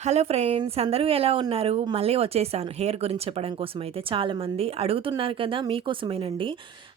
Hello friends అందరూ ఎలా ఉన్నారు? మళ్ళీ వచ్చేసాను. హెయిర్ గురించి చెప్పడం కోసం అయితే చాలామంది అడుగుతున్నారు కదా మీకోసమేనండి.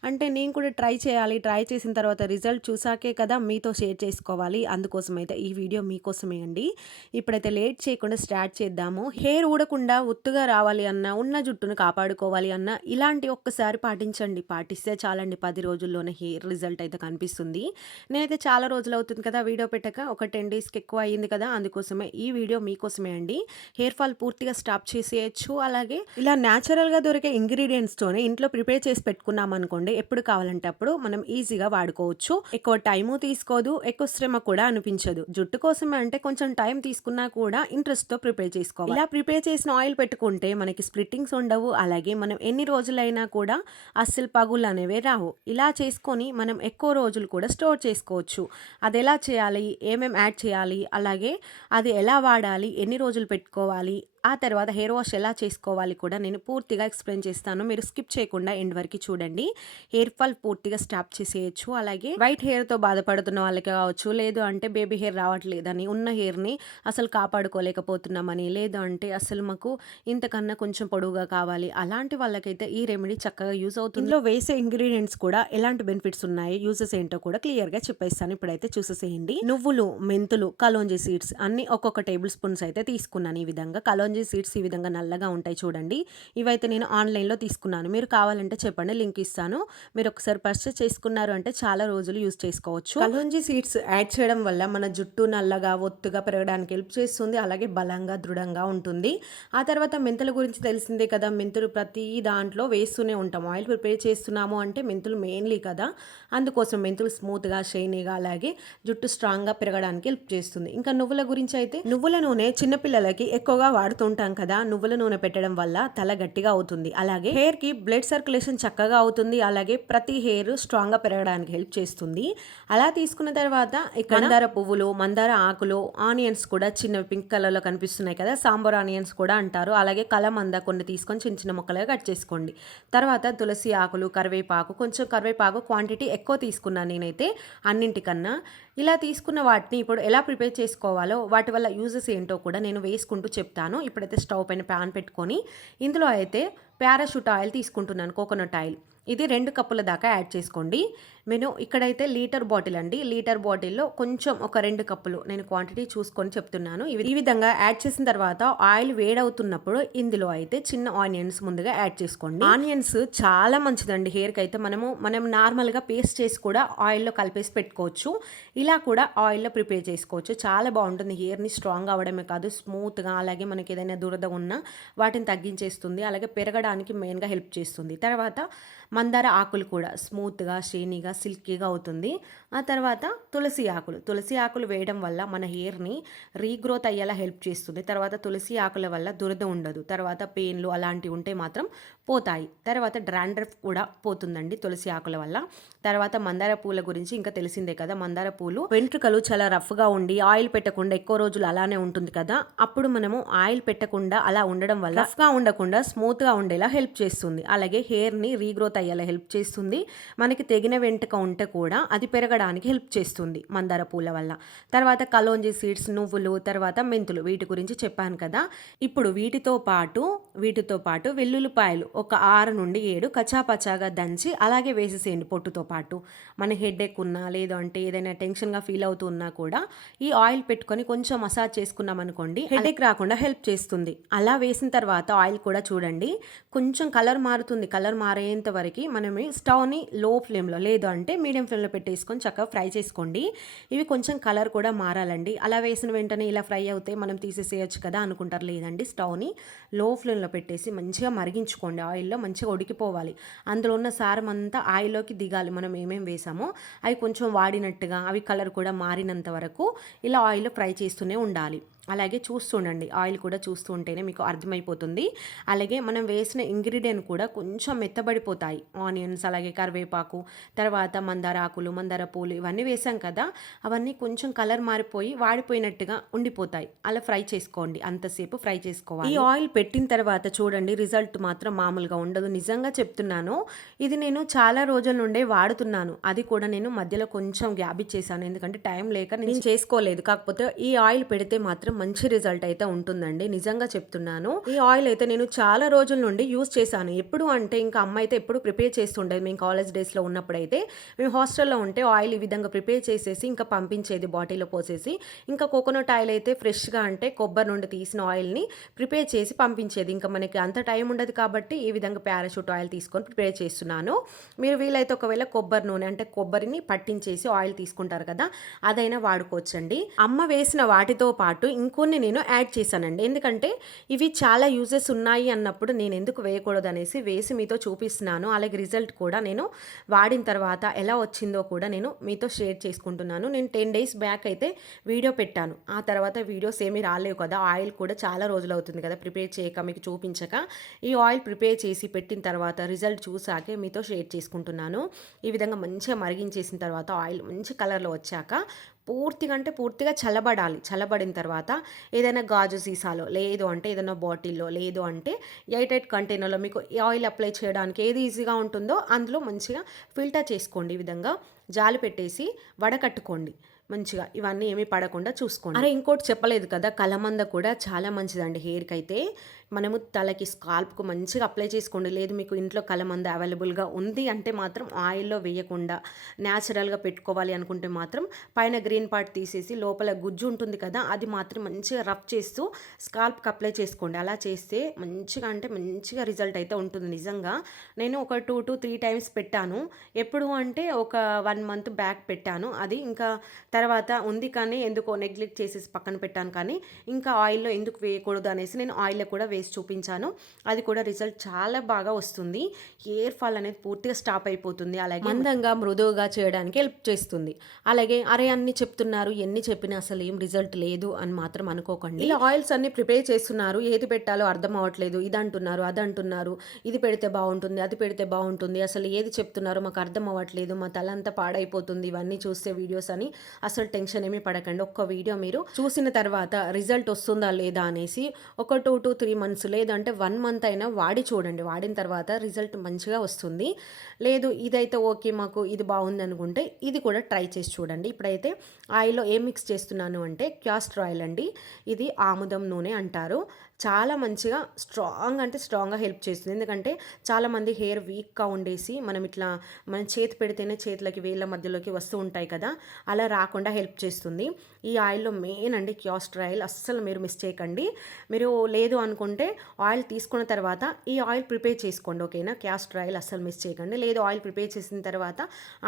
అంటే నేను కూడా ట్రై చేయాలి. ట్రై చేసిన తర్వాత రిజల్ట్ చూసాకే కదా మీతో షేర్ చేసుకోవాలి. అందుకోసం అయితే ఈ వీడియో మీకోసమే అండి. ఇప్పుడైతే లేట్ చేయకుండా స్టార్ట్ చేద్దాము. హెయిర్ ఊడకుండా ఒత్తుగా రావాలి అన్న ఉన్న జుట్టును కాపాడుకోవాలి అన్న ఇలాంటి ఒక్కసారి పాటించండి. పాటిస్తే చాలండి. పది రోజుల్లోనే హెయిర్ రిజల్ట్ అయితే కనిపిస్తుంది. నేనైతే చాలా రోజులు అవుతుంది కదా వీడియో పెట్టక. ఒక టెన్ డేస్కి ఎక్కువ అయ్యింది కదా అందుకోసమే ఈ వీడియో మీకోసం కోసమే అండి. హెయిర్ ఫాల్ పూర్తిగా స్టాప్ చేసేయచ్చు. అలాగే ఇలా న్యాచురల్గా దొరికే ఇంగ్రీడియంట్స్తోనే ఇంట్లో ప్రిపేర్ చేసి పెట్టుకున్నాం అనుకోండి ఎప్పుడు కావాలంటే అప్పుడు మనం ఈజీగా వాడుకోవచ్చు. ఎక్కువ టైము తీసుకోదు ఎక్కువ శ్రమ కూడా అనిపించదు. జుట్టు కోసమే అంటే కొంచెం టైం తీసుకున్నా కూడా ఇంట్రెస్ట్తో ప్రిపేర్ చేసుకోవాలి. ఇలా ప్రిపేర్ చేసిన ఆయిల్ పెట్టుకుంటే మనకి స్ప్లిట్టింగ్స్ ఉండవు. అలాగే మనం ఎన్ని రోజులైనా కూడా అస్సలు పగులు అనేవి రావు. ఇలా చేసుకొని మనం ఎక్కువ రోజులు కూడా స్టోర్ చేసుకోవచ్చు. అది ఎలా చేయాలి? ఏమేమి యాడ్ చేయాలి? అలాగే అది ఎలా వాడాలి? ఎన్ని రోజులు పెట్టుకోవాలి? ఆ తర్వాత హెయిర్ వాష్ ఎలా చేసుకోవాలి కూడా నేను పూర్తిగా ఎక్స్ప్లెయిన్ చేస్తాను. మీరు స్కిప్ చేయకుండా ఎండ్ వరకు చూడండి. హెయిర్ ఫాల్ పూర్తిగా స్టాప్ చేసేయచ్చు. అలాగే వైట్ హెయిర్తో బాధపడుతున్న వాళ్ళకి కావచ్చు లేదు అంటే బేబీ హెయిర్ రావట్లేదని ఉన్న హెయిర్ని అసలు కాపాడుకోలేకపోతున్నామని లేదు అంటే అసలు మాకు ఇంతకన్నా కొంచెం పొడవుగా కావాలి అలాంటి వాళ్ళకైతే ఈ రెమెడీ చక్కగా యూజ్ అవుతుంది. ఇందులో వేసే ఇంగ్రీడియంట్స్ కూడా ఎలాంటి బెనిఫిట్స్ ఉన్నాయి యూజెస్ ఏంటో కూడా క్లియర్గా చెప్పేస్తాను. ఇప్పుడైతే చూసేసేయండి. నువ్వులు మెంతులు కలోంజీ సీడ్స్ అన్ని ఒక్కొక్క టేబుల్ స్పూన్స్ అయితే తీసుకున్నాను ఈ విధంగా. కలోంజీ సీడ్స్ ఈ విధంగా నల్లగా ఉంటాయి చూడండి. ఇవైతే నేను ఆన్లైన్లో తీసుకున్నాను. మీరు కావాలంటే చెప్పండి లింక్ ఇస్తాను. మీరు ఒకసారి పర్చేస్ చేసుకున్నారు అంటే చాలా రోజులు యూజ్ చేసుకోవచ్చు. కలోంజీ సీడ్స్ యాడ్ చేయడం వల్ల మన జుట్టు నల్లగా ఒత్తుగా పెరగడానికి హెల్ప్ చేస్తుంది అలాగే బలంగా దృఢంగా ఉంటుంది. ఆ తర్వాత మెంతుల గురించి తెలిసిందే కదా మెంతులు ప్రతి దాంట్లో వేస్తూనే ఉంటాం. ఆయిల్ ప్రిపేర్ చేస్తున్నాము అంటే మెంతులు మెయిన్లీ కదా. అందుకోసం మెంతులు స్మూత్గా షైనీగా అలాగే జుట్టు స్ట్రాంగ్గా పెరగడానికి హెల్ప్ చేస్తుంది. ఇంకా నువ్వుల గురించి అయితే నువ్వుల నూనె చిన్నపిల్లలకి ఎక్కువగా వాడుతుంటాం కదా నువ్వుల నూనె పెట్టడం వల్ల తల గట్టిగా అవుతుంది. అలాగే హెయిర్కి బ్లడ్ సర్క్యులేషన్ చక్కగా అవుతుంది. అలాగే ప్రతి హెయిర్ స్ట్రాంగ్గా పెరగడానికి హెల్ప్ చేస్తుంది. అలా తీసుకున్న తర్వాత మందార పువ్వులు మందార ఆకులు ఆనియన్స్ కూడా చిన్న పింక్ కలర్లో కనిపిస్తున్నాయి కదా సాంబార్ ఆనియన్స్ కూడా అంటారు. అలాగే కలమంద కొన్ని తీసుకొని చిన్న చిన్న ముక్కలుగా కట్ చేసుకోండి. తర్వాత తులసి ఆకులు కరివేపాకు కొంచెం కరివేపాకు క్వాంటిటీ ఎక్కువ తీసుకున్నాను నేనైతే అన్నింటికన్నా. ఇలా తీసుకున్న వాటిని ఇప్పుడు ఎలా ప్రిపేర్ చేసుకోవాలో వాటి వల్ల యూజెస్ ఏంటో కూడా నేను వేసుకుంటూ చెప్తాను. ఇప్పుడైతే స్టవ్ పైన ప్యాన్ పెట్టుకొని ఇందులో అయితే పారాషూట్ ఆయిల్ తీసుకుంటున్నాను కోకోనట్ ఆయిల్. ఇది రెండు కప్పుల దాకా యాడ్ చేసుకోండి. నేను ఇక్కడైతే లీటర్ బాటిల్ అండి. లీటర్ బాటిల్లో కొంచెం ఒక రెండు కప్పులు నేను క్వాంటిటీ చూసుకొని చెప్తున్నాను. ఈ విధంగా యాడ్ చేసిన తర్వాత ఆయిల్ వేడవుతున్నప్పుడు ఇందులో అయితే చిన్న ఆనియన్స్ ముందుగా యాడ్ చేసుకోండి. ఆనియన్స్ చాలా మంచిదండి. హెయిర్కి అయితే మనము మనం నార్మల్గా పేస్ట్ చేసి కూడా ఆయిల్లో కలిపేసి పెట్టుకోవచ్చు. ఇలా కూడా ఆయిల్లో ప్రిపేర్ చేసుకోవచ్చు. చాలా బాగుంటుంది. హెయిర్ని స్ట్రాంగ్ అవ్వడమే కాదు స్మూత్గా అలాగే మనకి ఏదైనా దురద ఉన్నా వాటిని తగ్గించేస్తుంది. అలాగే పెరగడానికి మెయిన్గా హెల్ప్ చేస్తుంది. తర్వాత మందార ఆకులు కూడా స్మూత్గా షేనీగా సిల్కీగా అవుతుంది. ఆ తర్వాత తులసి ఆకులు. తులసి ఆకులు వేయడం వల్ల మన హెయిర్ని రీగ్రోత్ అయ్యేలా హెల్ప్ చేస్తుంది. తర్వాత తులసి ఆకుల వల్ల దురద ఉండదు. తర్వాత పెయిన్లు అలాంటివి ఉంటే మాత్రం పోతాయి. తర్వాత డ్రాండ్రఫ్ కూడా పోతుందండి తులసి ఆకుల వల్ల. తర్వాత మందార పూల గురించి ఇంకా తెలిసిందే కదా. మందార పూలు వెంట్రుకలు చాలా రఫ్గా ఉండి ఆయిల్ పెట్టకుండా ఎక్కువ రోజులు అలానే ఉంటుంది కదా. అప్పుడు మనము ఆయిల్ పెట్టకుండా అలా ఉండడం వల్ల రఫ్గా ఉండకుండా స్మూత్గా ఉండేలా హెల్ప్ చేస్తుంది. అలాగే హెయిర్ని రీగ్రోత్ అయ్యేలా హెల్ప్ చేస్తుంది. మనకి తెగిన వెంట్రుక ఉంటే కూడా అది పెరగడానికి హెల్ప్ చేస్తుంది మందార పూల వల్ల. తర్వాత కలోంజీ సీడ్స్ నువ్వులు తర్వాత మెంతులు వీటి గురించి చెప్పాను కదా. ఇప్పుడు వీటితో పాటు వీటితో పాటు వెల్లుల్లిపాయలు ఒక ఆరు నుండి ఏడు కచాపచాగా దంచి అలాగే వేసేసేయండి పొట్టుతో పాటు. మన హెడ్ ఎక్ ఉన్నా లేదు అంటే ఏదైనా టెన్షన్గా ఫీల్ అవుతున్నా కూడా ఈ ఆయిల్ పెట్టుకొని కొంచెం మసాజ్ చేసుకున్నాం అనుకోండి హెడ్ ఎక్ రాకుండా హెల్ప్ చేస్తుంది. అలా వేసిన తర్వాత ఆయిల్ కూడా చూడండి కొంచెం కలర్ మారుతుంది. కలర్ మారేంత వరకు మనం స్టవ్ని లో ఫ్లేమ్లో లేదు అంటే మీడియం ఫ్లేమ్లో పెట్టేసుకొని చక్కగా ఫ్రై చేసుకోండి. ఇవి కొంచెం కలర్ కూడా మారాలండి. అలా వేసిన వెంటనే ఇలా ఫ్రై అవుతే మనం తీసేసేయచ్చు కదా అనుకుంటారు లేదండి స్టవ్ని లో ఫ్లేమ్లో పెట్టేసి మంచిగా మరిగించుకోండి. ఆయిల్లో మంచిగా ఉడికిపోవాలి. అందులో ఉన్న సారం అంతా ఆయిల్లోకి దిగాలి. మనం ఏమేమి వేసామో అవి కొంచెం వాడినట్టుగా అవి కలర్ కూడా మారినంత వరకు ఇలా ఆయిల్లో ఫ్రై చేస్తూనే ఉండాలి. అలాగే చూస్తుండండి ఆయిల్ కూడా చూస్తూ ఉంటేనే మీకు అర్థమైపోతుంది. అలాగే మనం వేసిన ఇంగ్రీడియంట్ కూడా కొంచెం మెత్తబడిపోతాయి. ఆనియన్స్ అలాగే కరివేపాకు తర్వాత మందార ఆకులు మందార పూలు ఇవన్నీ వేసాం కదా అవన్నీ కొంచెం కలర్ మారిపోయి వాడిపోయినట్టుగా ఉండిపోతాయి. అలా ఫ్రై చేసుకోండి. అంతసేపు ఫ్రై చేసుకోవాలి. ఈ ఆయిల్ పెట్టిన తర్వాత చూడండి రిజల్ట్ మాత్రం మామూలుగా ఉండదు. నిజంగా చెప్తున్నాను ఇది నేను చాలా రోజుల నుండే వాడుతున్నాను. అది కూడా నేను మధ్యలో కొంచెం గ్యాప్ ఇచ్చేసాను. ఎందుకంటే టైం లేక నేను చేసుకోలేదు. కాకపోతే ఈ ఆయిల్ పెడితే మాత్రం మాత్రం మంచి రిజల్ట్ అయితే ఉంటుందండి. నిజంగా చెప్తున్నాను. ఈ ఆయిల్ అయితే నేను చాలా రోజుల నుండి యూస్ చేశాను. ఎప్పుడు అంటే ఇంకా అమ్మ అయితే ఎప్పుడు ప్రిపేర్ చేస్తుండేది. మేము కాలేజ్ డేస్లో ఉన్నప్పుడైతే మేము హాస్టల్లో ఉంటే ఆయిల్ ఈ విధంగా ప్రిపేర్ చేసేసి ఇంకా పంపించేది బాటిల్లో పోసేసి ఇంకా కోకోనట్ ఆయిల్ అయితే ఫ్రెష్గా అంటే కొబ్బరి నుండి తీసిన ఆయిల్ని ప్రిపేర్ చేసి పంపించేది. ఇంకా మనకి అంత టైం ఉండదు కాబట్టి ఈ విధంగా పారాషూట్ ఆయిల్ తీసుకొని ప్రిపేర్ చేస్తున్నాను. మీరు వీలైతే ఒకవేళ కొబ్బరి నూనె అంటే కొబ్బరిని పట్టించేసి ఆయిల్ తీసుకుంటారు కదా అదైనా వాడుకోవచ్చండి. అమ్మ వేసిన వాటితో పాటు ఇంకొన్ని నేను యాడ్ చేశానండి. ఎందుకంటే ఇవి చాలా యూజెస్ ఉన్నాయి అన్నప్పుడు నేను ఎందుకు వేయకూడదు అనేసి వేసి మీతో చూపిస్తున్నాను. అలాగే రిజల్ట్ కూడా నేను వాడిన తర్వాత ఎలా వచ్చిందో కూడా నేను మీతో షేర్ చేసుకుంటున్నాను. నేను టెన్ డేస్ బ్యాక్ అయితే వీడియో పెట్టాను. ఆ తర్వాత వీడియోస్ ఏమీ రాలేవు కదా. ఆయిల్ కూడా చాలా రోజులు అవుతుంది కదా. ప్రిపేర్ చేయక మీకు చూపించక ఈ ఆయిల్ ప్రిపేర్ చేసి పెట్టిన తర్వాత రిజల్ట్ చూసాకే మీతో షేర్ చేసుకుంటున్నాను. ఈ విధంగా మంచిగా మరిగించేసిన తర్వాత ఆయిల్ మంచి కలర్లో వచ్చాక పూర్తిగా అంటే పూర్తిగా చల్లబడాలి. చల్లబడిన తర్వాత ఏదైనా గాజు సీసాలో లేదు అంటే ఏదైనా బాటిల్లో లేదు అంటే ఎయిట్ ఎయిట్ కంటైనర్లో మీకు ఆయిల్ అప్లై చేయడానికి ఏది ఈజీగా ఉంటుందో అందులో మంచిగా ఫిల్టర్ చేసుకోండి. ఈ విధంగా జాలి పెట్టేసి వడకట్టుకోండి. మంచిగా ఇవన్నీ ఏమీ పడకుండా చూసుకోండి. అరే ఇంకోటి చెప్పలేదు కదా కలమంద కూడా చాలా మంచిదండి హెయిర్కి అయితే మనము తలకి స్కాల్ప్కు మంచిగా అప్లై చేసుకోండి. లేదు మీకు ఇంట్లో కలమంద అవైలబుల్గా ఉంది అంటే మాత్రం ఆయిల్లో వేయకుండా న్యాచురల్గా పెట్టుకోవాలి అనుకుంటే మాత్రం పైన గ్రీన్ పార్ట్ తీసేసి లోపల గుజ్జు ఉంటుంది కదా అది మాత్రం మంచిగా రఫ్ చేస్తూ స్కాల్ప్కి అప్లై చేసుకోండి. అలా చేస్తే మంచిగా అంటే మంచిగా రిజల్ట్ అయితే ఉంటుంది నిజంగా. నేను ఒక టూ టు త్రీ టైమ్స్ పెట్టాను. ఎప్పుడు అంటే ఒక వన్ మంత్ బ్యాక్ పెట్టాను. అది ఇంకా తర్వాత ఉంది కానీ ఎందుకో నెగ్లెక్ట్ చేసేసి పక్కన పెట్టాను కానీ ఇంకా ఆయిల్లో ఎందుకు వేయకూడదు అనేసి నేను ఆయిల్లో కూడా వేసి చూపించాను. అది కూడా రిజల్ట్ చాలా బాగా వస్తుంది. హెయిర్ ఫాల్ అనేది పూర్తిగా స్టాప్ అయిపోతుంది. అలాగే మందంగా మృదువుగా చేయడానికి హెల్ప్ చేస్తుంది. అలాగే అరే అన్ని చెప్తున్నారు ఎన్ని చెప్పినా అసలు ఏం రిజల్ట్ లేదు అని మాత్రం అనుకోకండి. ఇలా ఆయిల్స్ అన్ని ప్రిపేర్ చేస్తున్నారు. ఏది పెట్టాలో అర్థం అవ్వట్లేదు. ఇది అంటున్నారు అది అంటున్నారు. ఇది పెడితే బాగుంటుంది అది పెడితే బాగుంటుంది. అసలు ఏది చెప్తున్నారో మాకు అర్థం అవ్వట్లేదు. మా తల అంతా పాడైపోతుంది. ఇవన్నీ చూస్తే వీడియోస్ అని అసలు టెన్షన్ ఏమీ పడకండి. ఒక్క వీడియో మీరు చూసిన తర్వాత రిజల్ట్ వస్తుందా లేదా అనేసి ఒక టూ టు త్రీ మంత్స్ లేదంటే వన్ మంత్ అయినా వాడి చూడండి. వాడిన తర్వాత రిజల్ట్ మంచిగా వస్తుంది. లేదు ఇదైతే ఓకే మాకు ఇది బాగుంది అనుకుంటే ఇది కూడా ట్రై చేసి చూడండి. ఇప్పుడైతే ఆయిల్లో ఏం మిక్స్ చేస్తున్నాను అంటే క్యాస్టర్ ఆయిల్ అండి. ఇది ఆముదం నూనె అంటారు. చాలా మంచిగా స్ట్రాంగ్ అంటే స్ట్రాంగ్గా హెల్ప్ చేస్తుంది. ఎందుకంటే చాలామంది హెయిర్ వీక్గా ఉండేసి మనం ఇట్లా మనం చేతి పెడితేనే చేతులకి వేళ్ళ మధ్యలోకి వస్తూ ఉంటాయి కదా అలా రాకుండా హెల్ప్ చేస్తుంది. ఈ ఆయిల్లో మెయిన్ అండి క్యాస్టర్ ఆయిల్ అస్సలు మీరు మిస్ చేయకండి. మీరు లేదు అనుకుంటే ఆయిల్ తీసుకున్న తర్వాత ఈ ఆయిల్ ప్రిపేర్ చేసుకోండి ఓకేనా క్యాస్టర్ ఆయిల్ అస్సలు మిస్ చేయకండి. లేదు ఆయిల్ ప్రిపేర్ చేసిన తర్వాత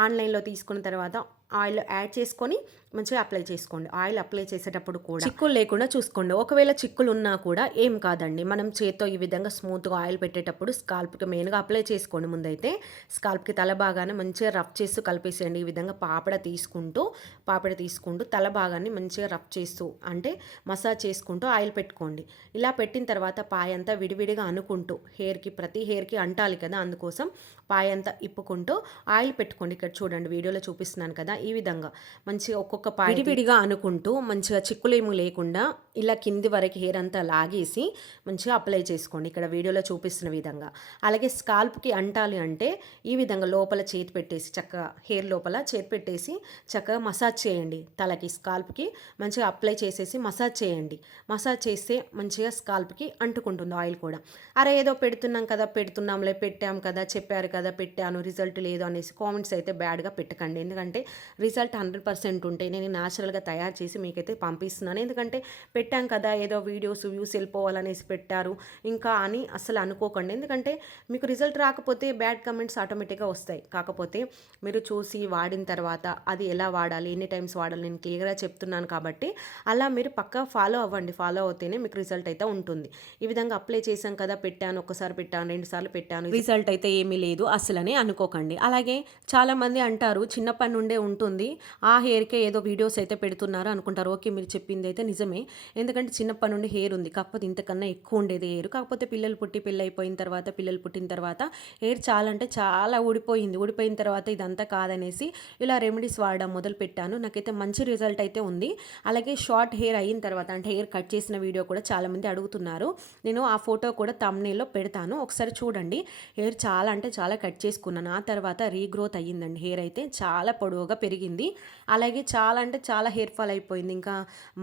ఆన్లైన్లో తీసుకున్న తర్వాత ఆయిల్ యాడ్ చేసుకొని మంచిగా అప్లై చేసుకోండి. ఆయిల్ అప్లై చేసేటప్పుడు కూడా చిక్కులు లేకుండా చూసుకోండి. ఒకవేళ చిక్కులు ఉన్నా కూడా ఏం కాదండి. మనం చేత్తో ఈ విధంగా స్మూత్గా ఆయిల్ పెట్టేటప్పుడు స్కాల్ప్కి మెయిన్గా అప్లై చేసుకోండి. ముందైతే స్కాల్ప్కి తల బాగానే మంచిగా రఫ్ చేస్తూ కలిపేసేయండి. ఈ విధంగా పాపడ తీసుకుంటూ పాపడ తీసుకుంటూ తల భాగాన్ని మంచిగా రఫ్ చేస్తూ అంటే మసాజ్ చేసుకుంటూ ఆయిల్ పెట్టుకోండి. ఇలా పెట్టిన తర్వాత పాయంతా విడివిడిగా అనుకుంటూ హెయిర్కి ప్రతి హెయిర్కి అంటాలి కదా అందుకోసం పాయంతా ఇప్పుకుంటూ ఆయిల్ పెట్టుకోండి. ఇక్కడ చూడండి వీడియోలో చూపిస్తున్నాను కదా ఈ విధంగా. మంచిగా ఒక్కొక్క పాయింట్ విడివిడిగా అనుకుంటూ మంచిగా చిక్కులేము లేకుండా ఇలా కింది వరకు హెయిర్ అంతా లాగేసి మంచిగా అప్లై చేసుకోండి. ఇక్కడ వీడియోలో చూపిస్తున్న విధంగా. అలాగే స్కాల్ప్కి అంటాలి అంటే ఈ విధంగా లోపల చేతి పెట్టేసి చక్కగా హెయిర్ లోపల చేతి పెట్టేసి చక్కగా మసాజ్ చేయండి. తలకి స్కాల్ప్కి మంచిగా అప్లై చేసేసి మసాజ్ చేయండి. మసాజ్ చేస్తే మంచిగా స్కాల్ప్కి అంటుకుంటుంది ఆయిల్ కూడా. అరే ఏదో పెడుతున్నాం కదా పెడుతున్నాంలే పెట్టాం కదా చెప్పారు కదా పెట్టాను రిజల్ట్ లేదు అనేసి కామెంట్స్ అయితే బ్యాడ్గా పెట్టకండి. ఎందుకంటే రిజల్ట్ హండ్రెడ్ పర్సెంట్ ఉంటే నేను న్యాచురల్గా తయారు చేసి మీకైతే పంపిస్తున్నాను. ఎందుకంటే పెట్టాం కదా ఏదో వీడియోస్ వ్యూస్ వెళ్ళిపోవాలనేసి పెట్టారు. ఇంకా అని అసలు అనుకోకండి. ఎందుకంటే మీకు రిజల్ట్ రాకపోతే బ్యాడ్ కమెంట్స్ ఆటోమేటిక్గా వస్తాయి. కాకపోతే మీరు చూసి వాడిన తర్వాత అది ఎలా వాడాలి ఎన్ని టైమ్స్ వాడాలి నేను క్లియర్గా చెప్తున్నాను కాబట్టి అలా మీరు పక్కా ఫాలో అవ్వండి. ఫాలో అవుతేనే మీకు రిజల్ట్ అయితే ఉంటుంది. ఈ విధంగా అప్లై చేశాం కదా పెట్టాను ఒకసారి పెట్టాను రెండు సార్లు పెట్టాను. రిజల్ట్ అయితే ఏమీ లేదు అసలని అనుకోకండి. అలాగే చాలామంది అంటారు చిన్నప్పటి నుండే ఉంటుంది. ఆ హెయిర్కే ఏదో వీడియోస్ అయితే పెడుతున్నారు అనుకుంటారు. ఓకే మీరు చెప్పింది అయితే నిజమే. ఎందుకంటే చిన్నప్పటి నుండి హెయిర్ ఉంది. కాకపోతే ఇంతకన్నా ఎక్కువ ఉండేది హెయిర్ కాకపోతే పిల్లలు పుట్టి పెళ్ళి అయిపోయిన తర్వాత పిల్లలు పుట్టిన తర్వాత హెయిర్ చాలా అంటే చాలా ఊడిపోయింది. ఊడిపోయిన తర్వాత ఇదంతా కాదనేసి ఇలా రెమెడీస్ వాడడం మొదలు పెట్టాను నాకైతే మంచి రిజల్ట్ అయితే ఉంది. అలాగే షార్ట్ హెయిర్ అయిన తర్వాత అంటే హెయిర్ కట్ చేసిన వీడియో కూడా చాలామంది అడుగుతున్నారు. నేను ఆ ఫోటో కూడా తమ్నేలో పెడతాను. ఒకసారి చూడండి. హెయిర్ చాలా అంటే చాలా కట్ చేసుకున్నాను. ఆ తర్వాత రీగ్రోత్ అయ్యిందండి. హెయిర్ అయితే చాలా పొడవుగా పెరిగింది. అలాగే చాలా అంటే చాలా హెయిర్ ఫాల్ అయిపోయింది. ఇంకా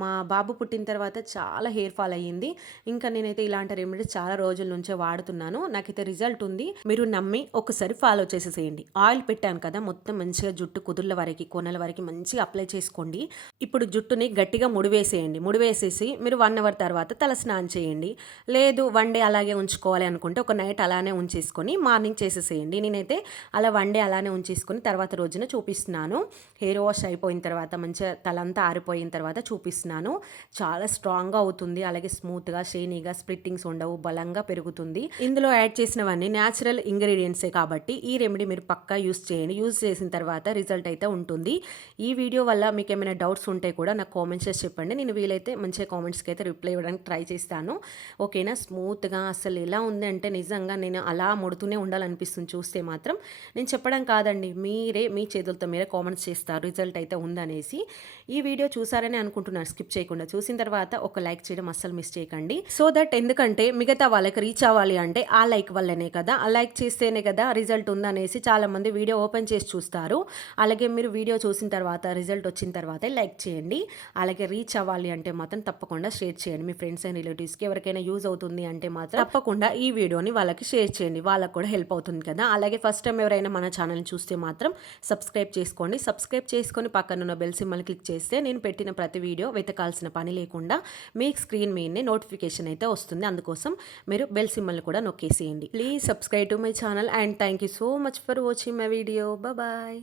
మా బాబు పుట్టిన తర్వాత చాలా హెయిర్ ఫాల్ అయ్యింది. ఇంకా నేనైతే ఇలాంటి రెమెడీస్ చాలా రోజుల నుంచే వాడుతున్నాను. నాకైతే రిజల్ట్ ఉంది. మీరు నమ్మి ఒకసారి ఫాలో చేసేసేయండి. ఆయిల్ పెట్టాను కదా మొత్తం మంచిగా జుట్టు కుదుర్ల వరకు కొనల వరకు మంచిగా అప్లై చేసుకోండి. ఇప్పుడు జుట్టుని గట్టిగా ముడివేసేయండి. ముడివేసేసి మీరు వన్ అవర్ తర్వాత తల స్నానం చేయండి. లేదు వన్ డే అలాగే ఉంచుకోవాలి అనుకుంటే ఒక నైట్ అలానే ఉంచేసుకొని మార్నింగ్ చేసేసేయండి. నేనైతే అలా వన్ డే అలానే ఉంచేసుకొని తర్వాత రోజున చూపిస్తున్నాను. హెయిర్ వాష్ అయిపోయిన తర్వాత మంచిగా తలంతా ఆరిపోయిన తర్వాత చూపిస్తున్నాను. చాలా స్ట్రాంగ్గా అవుతుంది. అలాగే స్మూత్గా షైనీగా స్ప్లిట్టింగ్స్ ఉండవు బలంగా పెరుగుతుంది. ఇందులో యాడ్ చేసినవన్నీ న్యాచురల్ ఇంగ్రీడియంట్సే కాబట్టి ఈ రెమెడీ మీరు పక్కా యూస్ చేయండి. యూస్ చేసిన తర్వాత రిజల్ట్ అయితే ఉంటుంది. ఈ వీడియో వల్ల మీకు ఏమైనా డౌట్స్ ఉంటే కూడా నాకు కామెంట్స్ చేసి చెప్పండి. నేను వీలైతే మంచిగా కామెంట్స్కి అయితే రిప్లై ఇవ్వడానికి ట్రై చేస్తాను. ఓకేనా? స్మూత్గా అసలు ఎలా ఉంది అంటే నిజంగా నేను అలా ముడుతూనే ఉండాలనిపిస్తుంది చూస్తే మాత్రం. నేను చెప్పడం కాదండి. మీరే మీ చేతులతో మీరే కామెంట్స్ చేస్తారు రిజల్ట్ అయితే ఉందనేసి ఈ వీడియో చూసారని అనుకుంటున్నాను స్కిప్ చేయకుండా. చూసిన తర్వాత ఒక లైక్ చేయడం అస్సలు మిస్ చేయకండి. సో దట్ ఎందుకంటే మిగతా వాళ్ళకి రీచ్ అవ్వాలి అంటే ఆ లైక్ వల్లనే కదా. ఆ లైక్ చేస్తేనే కదా రిజల్ట్ ఉందనేసి చాలామంది వీడియో ఓపెన్ చేసి చూస్తారు. అలాగే మీరు వీడియో చూసిన తర్వాత రిజల్ట్ వచ్చిన తర్వాతే లైక్ చేయండి. అలాగే రీచ్ అవ్వాలి అంటే మాత్రం తప్పకుండా షేర్ చేయండి. మీ ఫ్రెండ్స్ అండ్ రిలేటివ్స్కి ఎవరికైనా యూజ్ అవుతుంది అంటే మాత్రం తప్పకుండా ఈ వీడియోని వాళ్ళకి షేర్ చేయండి. వాళ్ళకు కూడా హెల్ప్ అవుతుంది కదా. అలాగే ఫస్ట్ టైం ఎవరైనా మన ఛానల్ని చూస్తే మాత్రం సబ్స్క్రైబ్ చేసుకోండి. సబ్స్క్రైబ్ చేసుకొని పక్కనున్న బెల్ సిమ్మల్ని క్లిక్ చేస్తే నేను పెట్టిన ప్రతి వీడియో వెతకాల్సిన పని లేకుండా మీ స్క్రీన్ మీదనే నోటిఫికేషన్ అయితే వస్తుంది. అందుకోసం మీరు బెల్ సిమ్మల్ని కూడా నొక్కేసేయండి. Please subscribe to my channel and thank you so much for watching my video bye